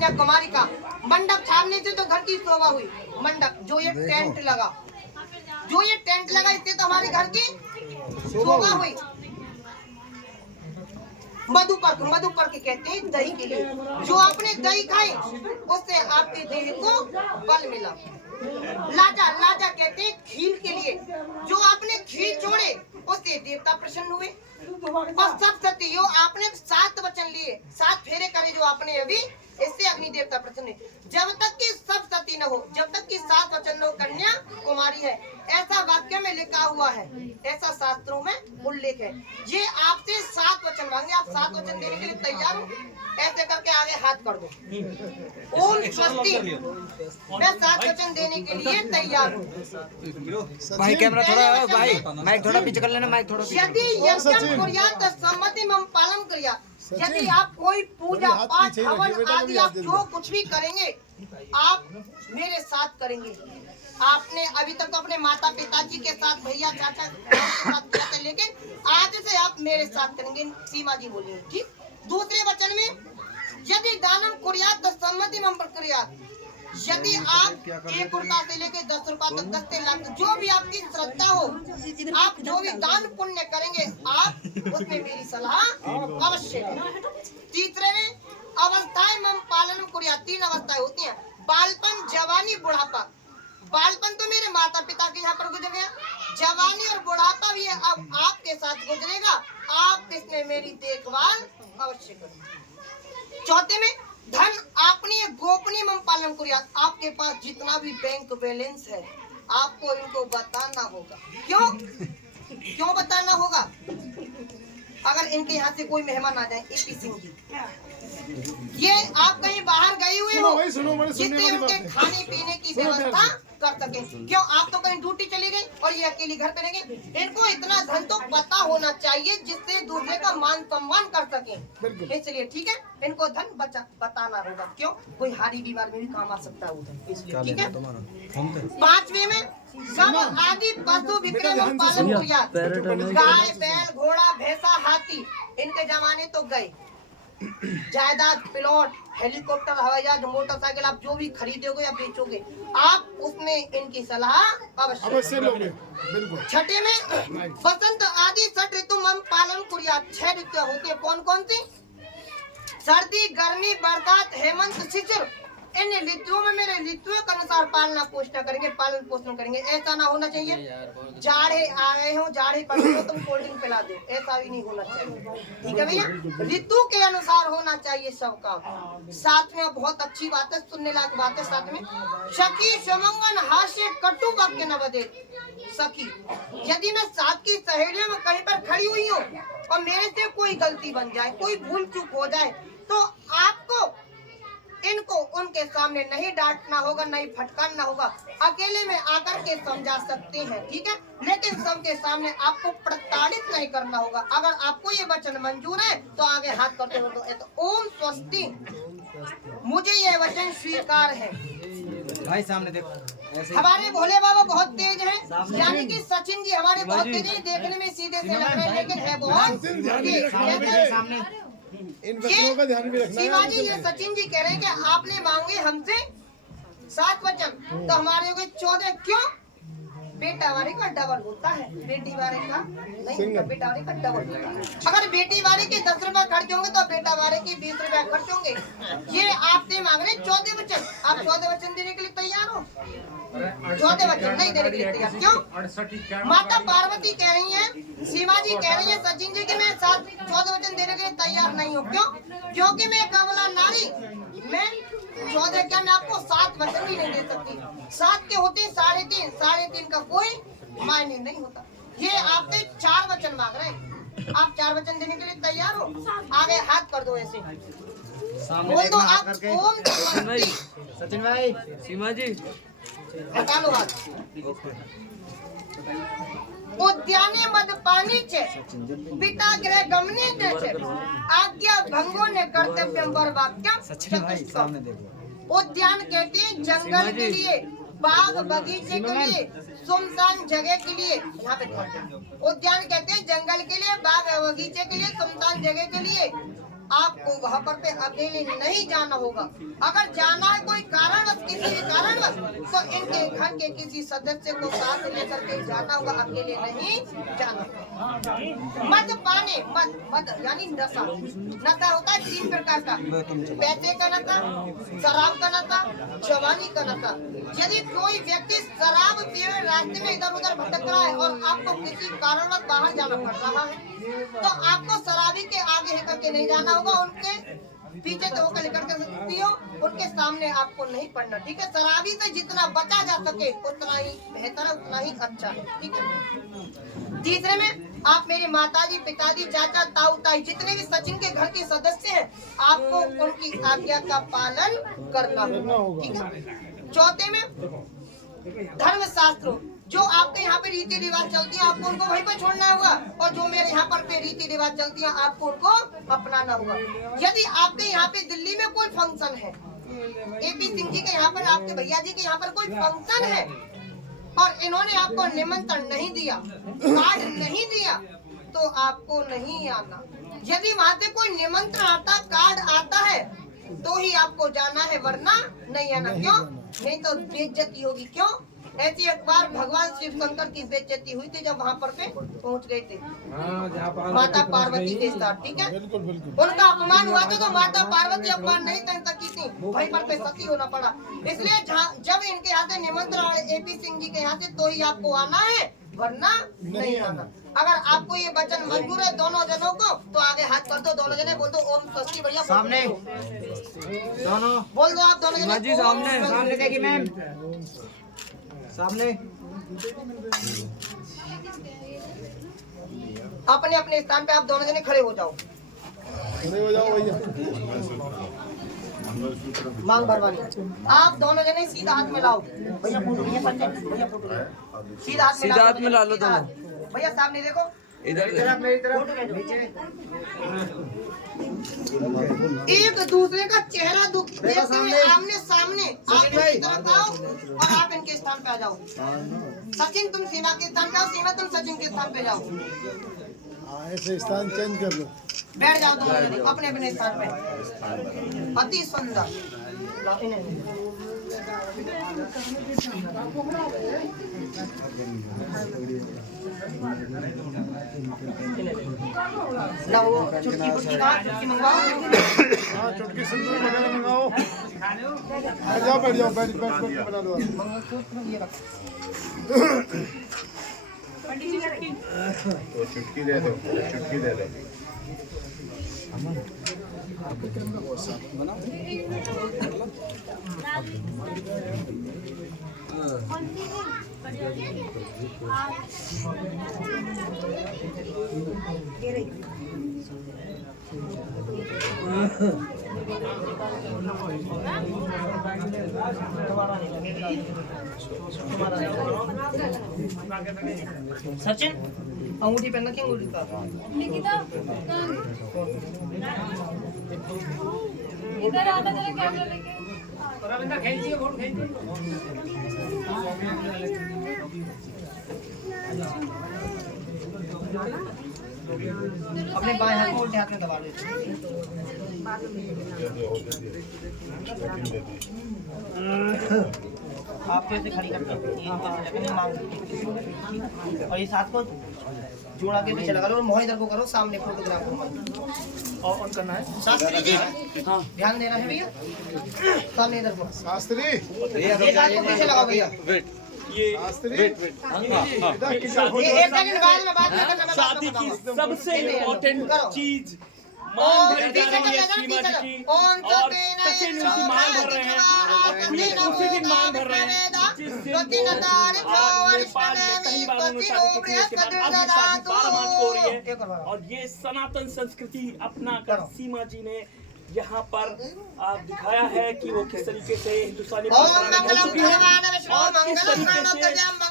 कुमारी का मंडप छावने से तो घर की शोभा हुई। मंडप जो ये टेंट लगा, इससे तो हमारे घर की शोभा हुई। मधुपर के कहते हैं दही के लिए। जो आपने दही खाई उससे आपके देह को बल मिला। लाजा कहते हैं खीर के लिए। जो आपने खीर छोड़े उससे देवता प्रसन्न हुए। और सब सती जो आपने 7 वचन लिए, 7 फेरे करे जो आपने अभी, इससे अग्नि देवता प्रसन्न है। जब तक कि सब सती न हो, जब तक कि 7 वचन न हो, कन्या कुमारी है। ऐसा वाक्य में लिखा हुआ है, ऐसा शास्त्रों में उल्लेख है। ये आपसे 7 वचन मांगे, आप 7 वचन देने के लिए तैयार हो? ऐसे करके आगे हाथ कर दो। ओम स्वस्ति, मैं 7 वचन देने के लिए तैयार हूँ। भाई कैमरा थोड़ा, भाई माइक थोड़ा पीछे कर लेना, माइक थोड़ा पीछे। यदि यज्ञ कुर्यात सम्मति मम पालन करिया। यदि आप कोई पूजा पाठ हवन आदि आप जो कुछ भी करेंगे, आप मेरे साथ करेंगे। आपने अभी तक तो अपने माता पिताजी के साथ, भैया चाचा के साथ किया था, लेकिन आज से आप मेरे साथ करेंगे। सीमा जी बोलिए, ठीक। दूसरे वचन में यदि दानम कुर्यात सम्मति मम प्रक्रिया। यदि आप 1 रुपया से लेके 10 रुपया तक, 10 से लाख, जो भी आपकी श्रद्धा हो, आप जो भी दान पुण्य करेंगे, आप उसमें मेरी सलाह अवश्य है। तीसरे में अवस्थाएं मम पालन कुर्या। 3 अवस्थाएं होती हैं, बालपन, जवानी, बुढ़ापा। बालपन तो मेरे माता पिता के यहाँ पर गुजर गया, जवानी और बुढ़ापा भी अब आपके साथ गुजरेगा। आप इसमें मेरी देखभाल अवश्य करें। चौथे में धन आपने गोपनीय मम पालन करिया। आपके पास जितना भी बैंक बैलेंस है, आपको इनको बताना होगा। क्यों बताना होगा? अगर इनके यहाँ से कोई मेहमान आ जाए, एपी सिंह जी, ये आप कहीं बाहर गए हुए हो, जिससे उनके खाने पीने की व्यवस्था कर सके। क्यों? आप तो कहीं ड्यूटी चली गई और ये अकेली घर पे रहेंगे। इनको इतना धन तो पता होना चाहिए जिससे दूसरे का मान सम्मान कर सके। इसलिए ठीक है, इनको धन बताना होगा। क्यों? कोई हारी बीमार में भी काम आ सकता है उधर, इसलिए ठीक है। 5वें में सब आदि पशु विक्रय में पालन किया। गाय, बैल, घोड़ा, भैंसा, हाथी, इनके जमाने तो गए। जायदाद, प्लॉट, हेलीकॉप्टर, हवाई जहाज, मोटरसाइकिल, आप जो भी खरीदोगे या बेचोगे, आप उसमें इनकी सलाह अवश्य लोगे। बिल्कुल। 6 में वसंत आदि 6 ऋतु मम पालन कुरिया। 6 ऋतु होती है, कौन कौन सी? सर्दी, गर्मी, बरसात, हेमंत, शिशिर। इन ऋतुओं में मेरे ऋतुओं के अनुसार पालन पोषण करेंगे। ऐसा ना होना चाहिए जाड़े आ रहे हो, जाड़े पड़ रहे हो, तुम कोल्ड ड्रिंक पिला दो, ऐसा भी नहीं होना चाहिए। ठीक है भैया, ऋतु के अनुसार होना चाहिए सब काम। साथ में बहुत अच्छी बात है, सुनने लायक बात है। साथ में सखी सुमंगन हास्य कटु वाक्य न बदे। सखी, यदि मैं साथ की सहेलियों में कहीं पर खड़ी हुई हूँ और मेरे से कोई गलती बन जाए, कोई भूल चूक हो जाए, तो आपको इनको उनके सामने नहीं डांटना होगा, नहीं फटकारना होगा। अकेले में आकर के समझा सकते हैं, ठीक है, लेकिन सबके सामने आपको प्रताड़ित नहीं करना होगा। अगर आपको ये वचन मंजूर है तो आगे हाथ करते हो तो ओम स्वस्ति, मुझे ये वचन स्वीकार है। भाई सामने देखो, हमारे भोले बाबा बहुत तेज हैं, यानी कि सचिन जी हमारे बहुत तेज हैं। देखने में सीधे से लग रहे हैं, लेकिन है बहुत सामने। इन वचनों का ध्यान भी रखना। शिवाजी, ये सचिन जी कह रहे हैं कि आपने मांगे हमसे 7 वचन, तो हमारे हो गए 14। क्यों? बेटा वाले का डबल होता है, बेटी वाले का नहीं, बेटा वाले का डबल होता है। अगर बेटी वाले के 10 रुपए खर्च होंगे तो बेटा वाले के 20 रुपए खर्च होंगे। ये आपसे मांग रहे 14 वचन। आप 14 वचन देने के लिए तैयार हो? 14 वचन नहीं देने के लिए तैयार। क्यों? माता पार्वती कह रही है, सीमा जी कह रही है सचिन जी की मैं 14 वचन देने के लिए तैयार नहीं हूँ। क्यों? क्योंकि मैं कमला नारी, मैं 14 क्या, मैं आपको 7 वचन भी नहीं दे सकती। 7 के होते 3.5, 3.5 का कोई मायने नहीं होता। ये आपसे 4 वचन मांग रहे हैं, आप 4 वचन देने के लिए तैयार हो? आगे हाथ कर दो, ऐसे बोल दो आप ओम। सचिन भाई, सीमा जी हटा लो हाथ। उद्याने मदपानी छे, पिता गृह गमने छे, आज्ञा भंगो ने कर्तव्य वर वाक्यम। सचिन भाई सामने देखो। उद्यान कहते हैं जंगल के लिए, बाग बगीचे के लिए, सुनसान जगह के लिए। यहाँ पे उद्यान कहते हैं जंगल के लिए, बाग बगीचे के लिए, सुनसान जगह के लिए। आपको वहाँ पर पे अकेले नहीं जाना होगा। अगर जाना है कोई कारणवश, किसी भी कारणवश, तो इनके घर के किसी सदस्य को साथ लेकर के जाना होगा, अकेले नहीं जाना होगा। मद पाने, मद यानी नशा। नशा होता है 3 प्रकार का, पैसे का नशा, शराब का नशा, जवानी का नशा। यदि कोई व्यक्ति शराब पिए रास्ते में इधर उधर भटक रहा है और आपको किसी कारणवश बाहर जाना पड़ रहा है, तो आपको शराबी के आगे है करके नहीं जाना होगा, उनके पीछे तो होकर लेकर के सकती हो, उनके सामने आपको नहीं पढ़ना। ठीक है, शराबी से जितना बचा जा सके उतना ही बेहतर है, उतना ही अच्छा है। ठीक है। तीसरे में आप मेरी माताजी, पिताजी, चाचा, ताऊ, ताई, जितने भी सचिन के घर के सदस्य हैं, आपको उनकी आज्ञा का पालन करना होगा। ठीक है। चौथे में धर्म शास्त्रों, जो आपके यहाँ पे रीति रिवाज चलती है, आपको उनको वहीं पर छोड़ना होगा, और जो मेरे यहाँ पर पे रीति रिवाज चलती है, आपको उनको अपनाना होगा। यदि आपके यहाँ पे दिल्ली में कोई फंक्शन है, एपी सिंह जी के यहाँ पर, आपके भैया जी के यहाँ पर कोई फंक्शन है, और इन्होंने आपको निमंत्रण नहीं दिया, कार्ड नहीं दिया, तो आपको नहीं आना। यदि वहाँ से कोई निमंत्रण आता, कार्ड आता है, तो ही आपको जाना है, वरना नहीं आना। क्यों? नहीं तो बेइज्जती होगी। क्यों? ऐसी एक बार भगवान शिव शंकर की बेइज्जती हुई थी, जब वहाँ पर पे पहुँच गए थे माता पार्वती के साथ। ठीक है, उनका अपमान हुआ था, तो माता पार्वती अपमान नहीं कर सकी थी, वहीं पर पे सती होना पड़ा। इसलिए जब इनके यहाँ से निमंत्रण एपी सिंह जी के यहाँ से, तो ही आपको आना है, वरना नहीं आना। अगर आपको ये वचन मंजूर है दोनों जनों को, तो आगे हाथ कर दो, दोनों जने बोल दो ओम स्वस्ति। भैया सामने दोनों बोल दो, आप दोनों जने जी सामने, सामने देखिए मैम, सामने। अपने अपने स्थान पे आप दोनों जने खड़े हो जाओ। खड़े हो जाओ भैया। मांग भरवानी। आप दोनों जने सीधा हाथ में लाओ। भैया फोटो, भैया फोटो, सीधा हाथ में ला लो दोनों। भैया सामने देखो, इधर मेरी तरफ। एक दूसरे का चेहरा देखते हुए आमने सामने आप इनकी तरफ आओ, और आप इनके स्थान पे आ जाओ। सचिन तुम सीमा के स्थान पे आओ, सीमा तुम सचिन के स्थान पे जाओ। ऐसे स्थान चेंज कर लो, बैठ जाओ दोनों जने अपने अपने स्थान पे। अति सुंदर। ना वो चुटकी पुटकी कहाँ, चुटकी मंगवाओ। हाँ चुटकी सिंदूर वगैरह मंगाओ। बैठ जाओ, बैठ बना लो। तो चुटकी दे दो, चुटकी दे दो। सचिन अंगूठी पहनना, क्या अंगूठी का? इधर आना जरा, कैमरा लेके। अपने बाएं हाथ को उल्टे हाथ में दबा दो। आप कैसे खड़ी करते हैं, और इस हाथ को जोड़ा के पीछे लगा लो, और मुँह इधर को करो, सामने फोटोग्राफ को और ऑन करना है। शास्त्री जी ध्यान देना है भैया, सामने इधर को। शास्त्री एक हाथ को पीछे लगाओ भैया। शास्त्री एक सेकंड बाद में करना। शादी की सबसे इम्पोर्टेंट चीज मान भरी जा रही है सीमा जी की, और सचिन उनकी मान भर रहे हैं, उसी दिन मान भर रहे हैं जिस दिन वो नेपाल में पहली बार उन्होंने शादी की थी, उसके बाद अब ये शादी 12 मार्च को हो रही है। और ये सनातन संस्कृति अपना कर सीमा जी ने यहाँ पर दिखाया है कि वो किस तरीके से हिंदुस्तानी परंपरा में ढल चुकी है और किस तरीके से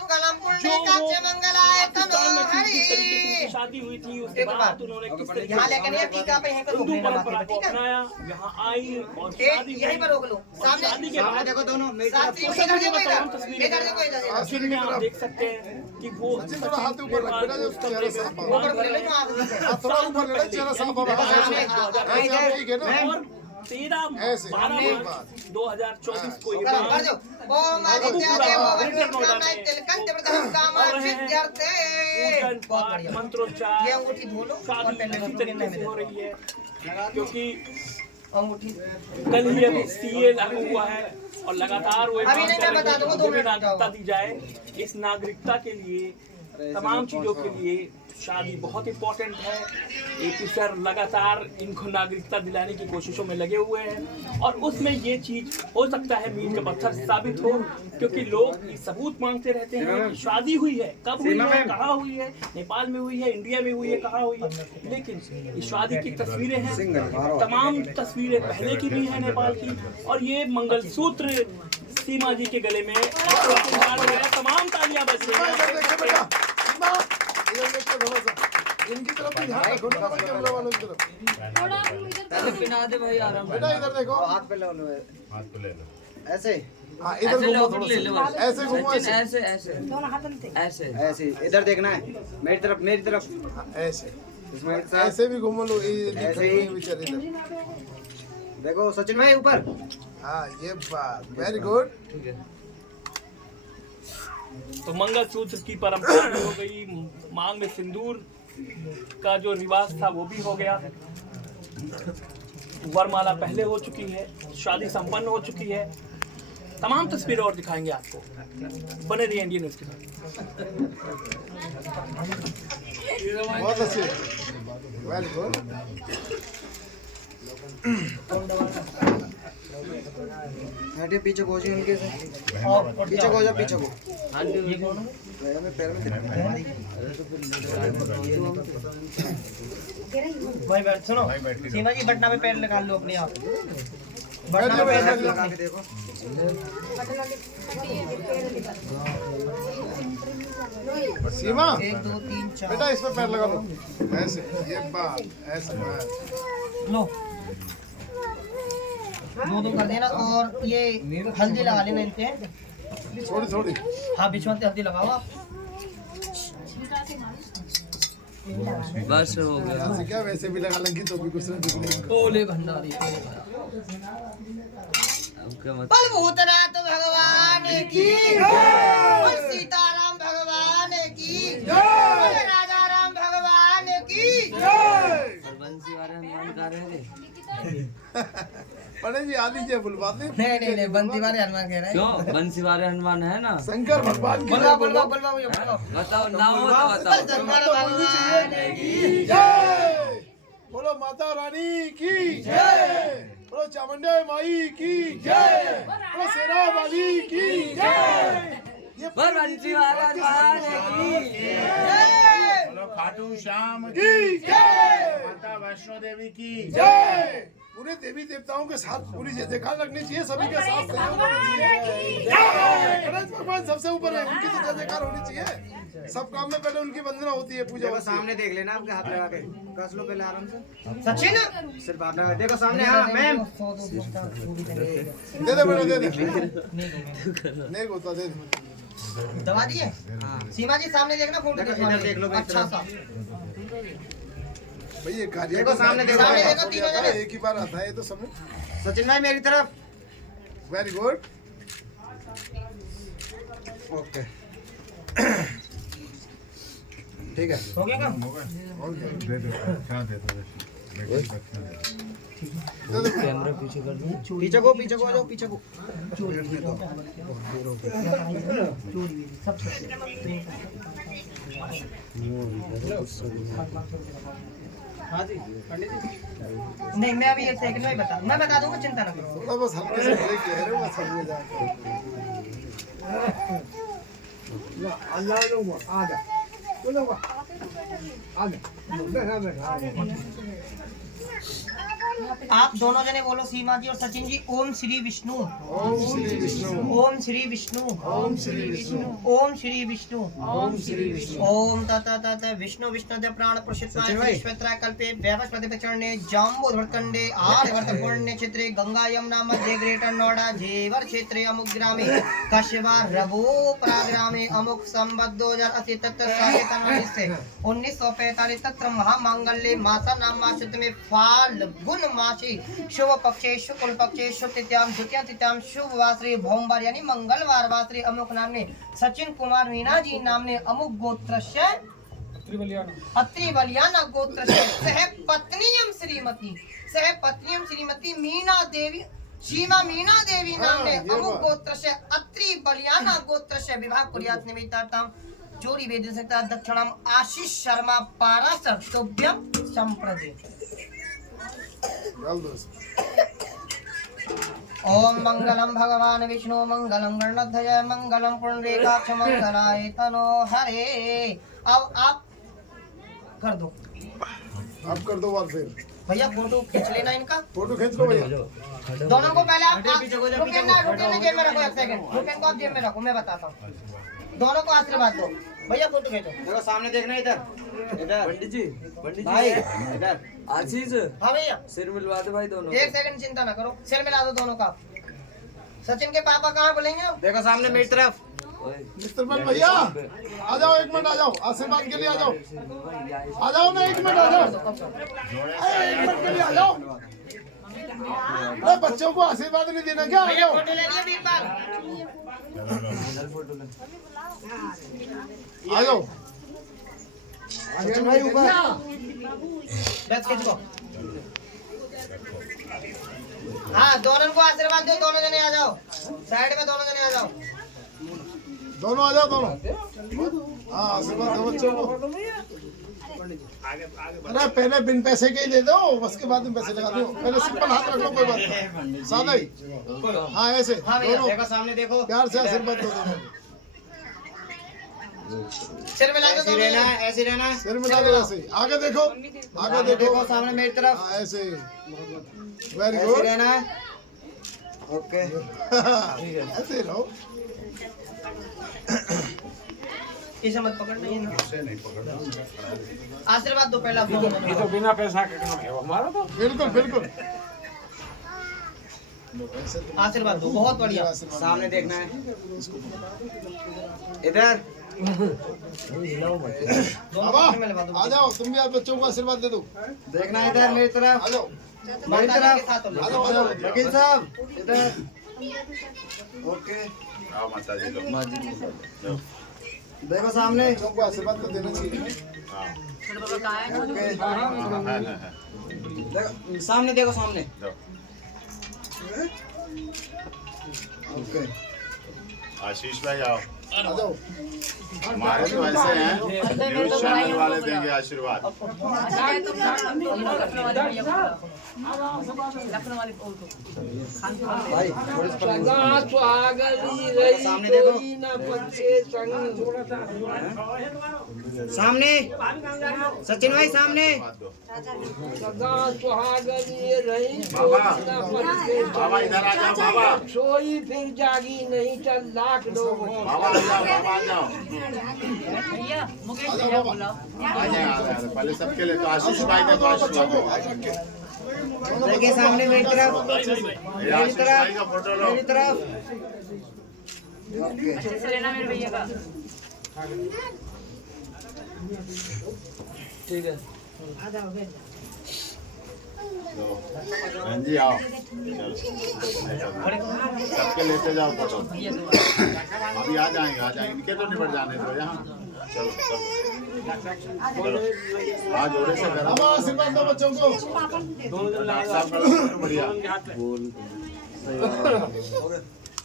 मंगलम जो पुण्डिका वो च मंगलाय तनो पाकिस्तान में थी, जिस तरीके से हरि। उनकी शादी हुई थी, उसके बाद उन्होंने किस तरीके यहाँ से लेकर ये टीका पे यहीं पर रोक हिंदू लेना परंपरा बातें, को ठीक है? अपनाया, यहाँ आई और एक शादी यहीं पर रोक लो। और सामने शादी के बाद देखो दोनों मेरी तरफ। साथी इधर देखो, तमाम इधर तस्वीरें इधर देखो, इधर देखो। तस्वीर में आप देख सकते हैं कि वो सचिन थोड़ा हाथ ऊपर रख, बेटा, जो चेहरा साफ हो। ऊपर कर ले तो आग दे दे। हाथ थोड़ा ऊपर ले लो, चेहरा साफ होगा। सामने, ऐसे आप ठीक है ना? और 13 ऐसे, 12 मार्च 2024 को ये कर बात दो। ओम आदित्य देवो वरुणाय तिलकंत प्रथम कामार सिद्ध्यर्थे। पूजन बहुत पाठ बढ़िया। ये मंत्रोच्चार अंगूठी धो लो और शादी पहले इसी तरीके से हो रही है, क्योंकि अंगूठी कल ही अभी सीए लागू हुआ है और लगातार वो अभी नहीं, मैं बता दूंगा, 2 मुझे भी मिनट नागरिकता दी जाए। इस नागरिकता के लिए, तमाम चीजों के लिए शादी बहुत इम्पोर्टेंट है। एपी सर लगातार इनको नागरिकता दिलाने की कोशिशों में लगे हुए हैं और उसमें ये चीज हो सकता है मील का पत्थर साबित हो, क्योंकि लोग ये सबूत मांगते रहते हैं कि शादी हुई है, कब हुई है, कहाँ हुई है, नेपाल में हुई है, इंडिया में हुई है, कहाँ हुई है। लेकिन ये शादी की तस्वीरें हैं, तमाम तस्वीरें पहले की भी हैं नेपाल की, और ये मंगलसूत्र सीमा जी के गले में तमाम तालियां बज रही इधर हैं। देखो बेटा, सीमा, इधर देखो थोड़ा सा। इनकी तरफ भी ध्यान रखो ना, कैमरा वालों की तरफ। थोड़ा आप इधर पिना दे भाई आराम से। बेटा इधर देखो। हाथ पे लो लो हाथ पे ले लो। ऐसे हाँ, इधर घूमो थोड़ा ले लो सा। बस। ऐसे घूमो, ऐसे। ऐसे ऐसे ऐसे ऐसे इधर देखना है, मेरी तरफ मेरी तरफ। हाँ, ऐसे। इसमें एक साथ ऐसे भी घूमो लो, ये ऐसे ही। बेचारे इधर। देखो सचिन भाई ऊपर। हाँ, ये बात, वेरी गुड। तो मंगलसूत्र की परंपरा भी हो गई, मांग में सिंदूर का जो रिवाज था वो भी हो गया, वरमाला पहले हो चुकी है, शादी संपन्न हो चुकी है। तमाम तस्वीरें और दिखाएंगे आपको, बने रहिए इंडियन न्यूज़ के साथ। बहुत अच्छे, वेरी गुड। हटे पीछे को जी उनके से। पीछे को जा, पीछे को। पैर में भाई बैठ सुनो, सीमा जी बटना पे पैर निकाल लो अपने आप। बैठ जाओ, बैठ जाओ। लगा के देखो। सीमा, 1 2 3 4 बेटा इस पे पैर लगा लो, ऐसे, ये बात, ऐसे बात। लो, 2 कर देना और ये हल्दी लगा लेना इनके। थोड़ी थोड़ी। हाँ, बीच में हल्दी लगाओ आप। बस हो गया। ऐसे क्या, वैसे भी लगा लेंगे तो भी कुछ ना दिख नहीं। ओले भंडारी। मत बल भूतनाथ भगवान की बल सीताराम भगवान की बल राजा राम भगवान की। बंसी वाले हनुमान का रहे पढ़े जी, आदि जी बुलवा दे। नहीं बंदी वाले हनुमान कह रहे हैं। क्यों बंसी वाले हनुमान है ना। शंकर भगवान की बोलवा बोलवा बोलवा मुझे बोलवा। बताओ नाम हो तो बताओ। शंकर भगवान की जय। बोलो माता रानी की जय। बोलो चामुंडा माई की जय। बोलो शेरा वाली की जय। ये बंसी वाले हनुमान की जय। बोलो खाटू श्याम की जय। माता वैष्णो देवी की जय। पूरे देवी देवताओं के साथ पूरी जय जयकार लगनी चाहिए, सभी के साथ सहयोग होना चाहिए। जय। गणेश भगवान सबसे ऊपर है, उनकी तो जय जयकार होनी चाहिए। सब काम में पहले उनकी वंदना होती है, पूजा देखो होती है। सामने देख लेना, आपके हाथ लगा के कस लो पहले आराम से। सचिन सिर्फ आप लगा देखो सामने। हाँ मैम दे दे बेटा, दे दे। नहीं होता, दे दे। दवा दिए। सीमा जी सामने देखना, फोटो देखो इधर देख लो मेरी अच्छा तरफ। सा। भाई ये कार्य देखो सामने, देखो सामने देखो, तीनों जने। एक ही बार आता है, ये तो समय। सचिन भाई मेरी तरफ। Very good. ओके ठीक है। हो गया काम? दे दो, क्या दे दो, बेटी को अच्छा दे दो। कैमरा पीछे कर दो। पीछे को आ जाओ, पीछे को। हाँ जी पंडित जी। नहीं, मैं अभी 1 सेकंड में मैं बता दूंगा, चिंता ना करो। थोड़ा बस हल्के से ब्रेक ले रहे हो, बस हल्के जाके। अल्लाह लो आ जा, बोलो आ जा, बैठा बैठा। आप दोनों जने बोलो सीमा जी और सचिन जी, ओम श्री विष्णु, ओम श्री विष्णु, ओम श्री विष्णु, ओम श्री विष्णु, ओम श्री विष्णु, ओम श्री विष्णु। ओम तत विष्णु विष्णुदेव प्राण प्रसिद्धाय श्वेत्राय कल्पे वैवस्वते चरणे जम्बूधरखंडे आर्यवर्त पुण्य क्षेत्रे गंगा यमुना मध्य ग्रेटर नोएडा जेवर क्षेत्रे अमुक ग्रामे कश्यपा रघुपरा ग्रामे अमुक संवत 2080 तत्र 1945 तत्र महामांगल्ये मासा नाम मासित में फाल्गुन मासी शुभ पक्षे शुक्ल पक्षे शुभ तिथ्याम द्वितीय तिथ्याम शुभ वासरे भोमवार यानी मंगलवार वासरे अमुक नाम ने सचिन कुमार मीना जी नाम ने अमुक गोत्र से अत्रि बलियाना गोत्र से सह पत्नीयम श्रीमती मीना देवी सीमा मीना देवी नाम ने अमुक गोत्र से अत्रि बलियाना गोत्र से विवाह कुर्यात् निमित्तार्थम जोड़ी वेद सकता दक्षिणम आशीष शर्मा पाराशर तुभ्यम संप्रदे। ओम मंगलम भगवान विष्णु मंगलम गणध्वज मंगलम पुंडरीकाक्ष मंगलाय तनो हरे। अब आप कर दो, आप कर दो बार फिर भैया फोटो खींच लेना इनका, फोटो खींच लो भैया। दोनों को पहले आप रुके ना जेब में रखो, एक सेकंड रुके को आप जेब में रखो, मैं बताता हूँ। दोनों को आशीर्वाद दो भैया, फोटो खींचो। देखो सामने देखना, इधर इधर पंडित जी भाई इधर आशीष। हाँ भैया सिर मिलवा दो भाई दोनों। एक सेकंड चिंता ना करो, सिर मिला दो दोनों का। सचिन के पापा कहाँ बोलेंगे? देखो सामने मेरी तरफ। मिस्टर भैया आ जाओ, एक मिनट आ जाओ, आशीर्वाद के लिए आ जाओ, आ जाओ ना, एक मिनट आ जाओ, एक मिनट के लिए आ जाओ। अरे बच्चों को आशीर्वाद नहीं देना क्या? आ जाओ, फोटो ले लिया बीरबल, आ जाओ भाई ऊपर बस खींचो। हाँ दोनों को आशीर्वाद दो, दोनों जने आ जाओ साइड में, दोनों जने आ जाओ, दोनों आ जाओ, दोनों। हाँ आशीर्वाद दो बच्चों को। अरे पहले बिन पैसे के ही दे दो, उसके बाद में पैसे लगा दो। पहले सिंपल हाथ रख लो, कोई बात नहीं, सादा ही। हाँ ऐसे दोनों देखो सामने देखो, प्यार से आशीर्वाद दो दोनों। सिर मिला दो ऐसे दोनों। रहना, ऐसे रहना, सिर मिला दो ऐसे, आगे देखो, आगे देखो, देखो सामने मेरी तरफ, हाँ ऐसे, वेरी ऐसे गुड। रहना। ओके ऐसे रहो। इसे मत पकड़ना, ये ना आशीर्वाद दो पहले आप दोनों जने। तो बिना पैसा के काम है हमारा तो। बिल्कुल बिल्कुल। आशीर्वाद दो, बहुत बढ़िया। सामने देखना है, इधर बाबा आ जाओ, तुम भी आज बच्चों को आशीर्वाद दे दो। देखना है, इधर मेरी तरफ, आ जाओ, मेरी माता जी तरफ, के साथ हो आ लो। जाओ, आ जाओ। वकील साहब इधर। ओके आओ माता जी लोग। देखो सामने, बच्चों को आशीर्वाद तो देना चाहिए। ओके देखो सामने, देखो सामने। ओके आशीष भाई आओ, आ जाओ। हमारे तो ऐसे हैं, न्यूज चैनल वाले देंगे आशीर्वाद। भाई सामने देखो, सामने सचिन भाई सामने। बाबा बाबा इधर आ जाओ, बाबा सोई फिर जागी नहीं चल लाख लोग हों। बाबा आ जाओ, बाबा आ जाओ, भैया मुकेश आ भैया जाओ बोला। बाबा। आ जाए पहले सबके लिए तो आशीष भाई का तो आशीर्वाद दो। देखिए सामने मेरी तरफ, ये आशीष भाई का फोटो लो। मेरी तरफ। ओके लेना मेरे भैया का। ठीक है। बहन जी आओ, सबके लेते जाओ फोटो। अभी आ जाएंगे, इनके तो निपट जाने दो यहाँ। चलो चलो हाँ जोड़े से करो। बाबा आशीर्वाद दो बच्चों को। डॉक्टर साहब का बढ़िया।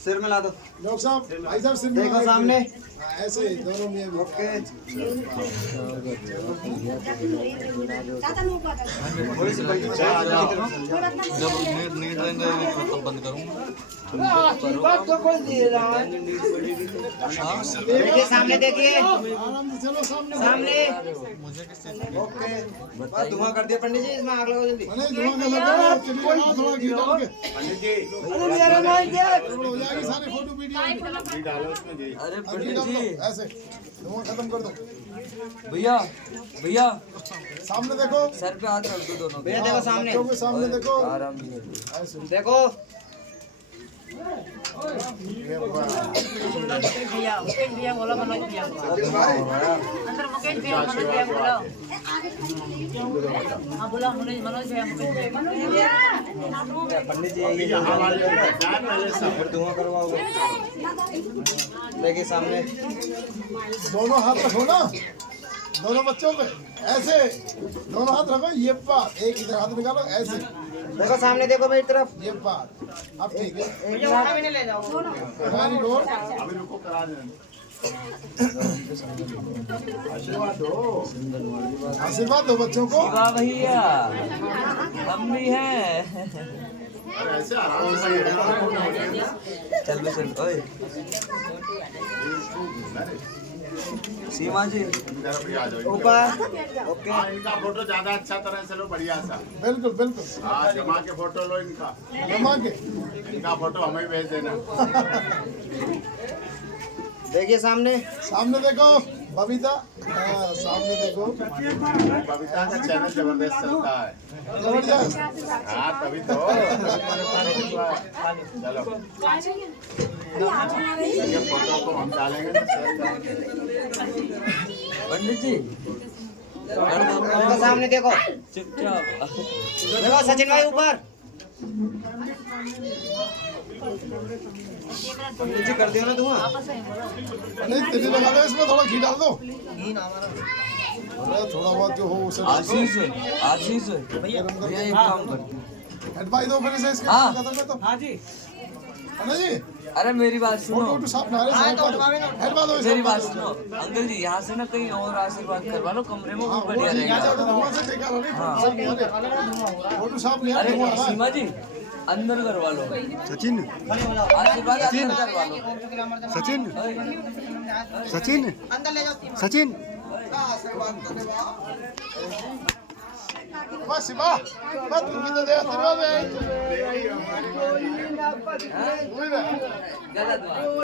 सिर मिला दो। डॉक्टर साहब भाई साहब सिर देखो सामने। ऐसे दोनों में भी। ओके। आशीर्वाद तो कोई दे रहा है। देखिए सामने, देखिए आराम से चलो सामने। सामने। ओके, बस धुआं कर दिया पंडित जी, इसमें आग लगाओ जल्दी। अरे धुआं का लगा चलिए थोड़ा घी डाल के पंडित जी अरे मेरा नहीं दे। हो जाएगी सारी फोटो वीडियो घी डालो इसमें घी। अरे घी पंडित डाल दो जी, ऐसे धुआं खत्म कर दो। भैया भैया सामने देखो सर पे हाथ रख दो दोनों के। भैया देखो सामने, बच्चों के सामने देखो आराम से। ऐसे देखो। अंदर मुकेश भैया मनोज भैया बोलो। हाँ बोला मनोज भैया मुकेश भैया। पंडित जी अभी यहाँ वाले को पहचान पहले सब। फिर धुआं करवाओगे। देखिए सामने। दोनों हाथ रखो ना दोनों बच्चों पे ऐसे दोनों हाथ रखो ये बात एक इधर हाथ निकालो ऐसे देखो सामने, देखो मेरी तरफ। ये बात अब ठीक है भी ले जाओ। वेरी गुड अभी रुको करा दें। आशीर्वाद दो। आशीर्वाद दो बच्चों को वाह भैया, हम भी हैं। अरे ऐसे आराम से चल बे चल। ओए सीमा जी इधर भी आ जाओ। ऊपर। ओके। हाँ इनका फोटो ज्यादा अच्छा तरह से लो, बढ़िया सा। बिल्कुल बिल्कुल हाँ जमा के फोटो लो इनका। जमा के इनका फोटो हमें भेज देना। देखिए सामने। सामने देखो बबीता हाँ, सामने देखो बबीता का चैनल जबरदस्त चलता है। जबरदस्त हाँ तभी तो। चलो ये फोटो को हम डालेंगे ना शेयर करेंगे। पंडित जी देखो सामने, देखो चुपचाप। देखो सचिन भाई ऊपर। पंडित जी कर दियो ना धुआं। नहीं तेरी लगा दो इसमें थोड़ा घी डाल दो अरे थोड़ा बहुत जो हो उसे डाल दो। आशीष आशीष भैया एक काम कर। हटवाई दो फिर से इसके हाँ। खत्म कर दो हाँ जी। है ना जी अरे मेरी बात सुनो, फोटो वोटो साफ ना रहे हटवा दो इसे मेरी बात सुनो अंकल जी, यहाँ से ना कहीं और आशीर्वाद करवा लो, कमरे में वो बढ़िया रहेगा। फोटो साफ नहीं आ अरे रहा है सीमा जी अंदर करवा लो। सचिन आशीर्वाद अंदर करवा लो। सचिन सचिन अंदर ले जाओ। सचिन बस बस बस तुम्हें तो दे आशीर्वाद है गलत बात।